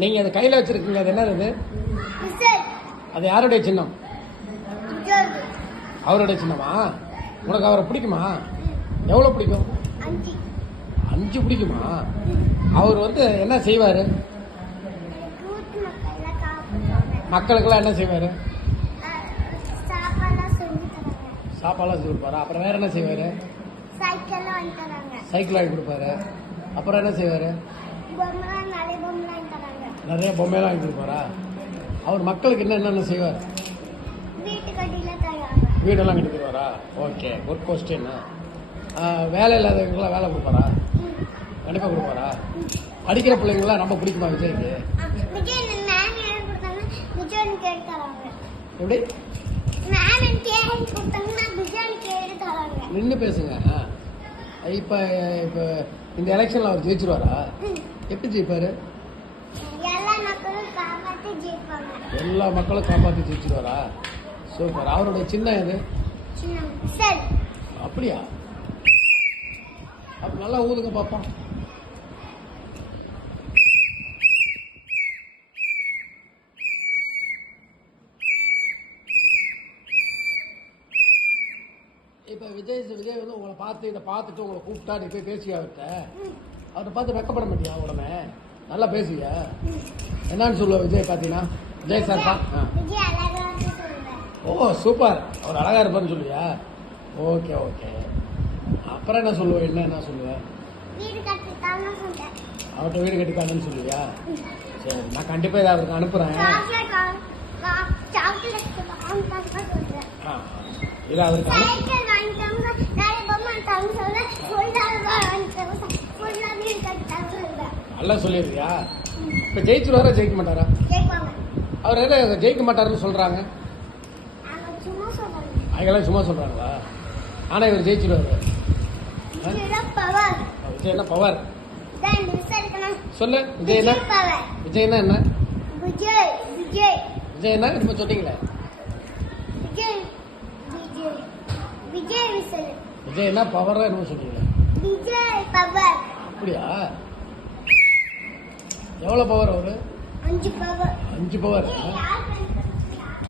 நீங்க அதை கையில வச்சிருக்கீங்க, அது என்னது அது? அது யாருடைய சின்னம்? அவருடைய சின்னமா? உனக்கு அவரை பிடிக்குமா? எவ்வளவு பிடிக்கும்? 5 பிடிக்குமா? அவர் வந்து என்ன செய்வாரு? மக்களுக்கெல்லாம் என்ன செய்வாரு? சாப்பாடுலாம் செஞ்சு கொடுப்பாரு. அப்புறம் வேற என்ன செய்வாரு? சைக்கிள் வாங்கி கொடுப்பாரு. அப்புறம் என்ன செய்வாரு? நிறைய பொம்மையெல்லாம் வாங்கி கொடுப்பாரா? அவர் மக்களுக்கு என்னென்ன செய்வார்? வீடெல்லாம் கட்டி தருவாரா? Okay, good question. வேலை இல்லாதவங்களாம் வேலை கொடுப்பாரா? கண்டிப்பாக கொடுப்பாரா? படிக்கிற பிள்ளைங்களாம் ரொம்ப பிடிக்குமா விஜய்க்கு? எப்படி? நின்று பேசுங்க. இப்ப இப்ப இந்த எலெக்ஷன்ல அவர் ஜெயிச்சிருவாரா? எப்படி ஜெயிப்பாரு? எல்லா மக்களும் காப்பாற்றி ஜெயிச்சிருவாரா? சூப்பர். அவருடைய சின்னம் எது? அப்படியா? அப்ப நல்லா ஊதுங்க பாப்போம். இப்ப விஜய் வந்து உங்களை பார்த்து இதை பார்த்துட்டு உங்களை கூப்பிட்டா நீ போய் பேசியா அவர்கிட்ட பார்த்து வெக்கப்பட மாட்டியா? உடனே நல்லா பேசுவியா? என்னன்னு சொல்லுவ விஜய் பாத்தீங்கன்னா? விஜய் சார் தான். ஓ சூப்பர், அவர் அழகா இருப்பார்னு சொல்லுவியா? Okay okay. அப்புறம் என்ன சொல்லுவ? என்ன சொல்லுவேன்? அவர்கிட்ட வீடு கட்டிக்காங்கன்னு சொல்லுவியா? சரி, நான் கண்டிப்பா இதை அவருக்கு அனுப்புறேன். இது அவருக்கு நல்லா சொல்லிருக்கியா? இப்ப ஜெயிச்சிருவாரா ஜெயிக்க மாட்டாரா? அவர் என்ன ஜெயிக்க மாட்டாருன்னு சொல்றாங்க? அவங்கெல்லாம் சும்மா சொல்றாங்களா? ஆனா இவர் ஜெயிச்சிருவாரு. விஜய் என்ன பவர்? சொல்லு. விஜய் என்ன? விஜய்னா என்ன? விஜய் என்ன இப்ப சொன்னீங்களே? விஜய் என்ன பவர் என்ன சொன்னீங்க? அப்படியா? எவ்வளவு பவர் அவரு? 5 பவர்.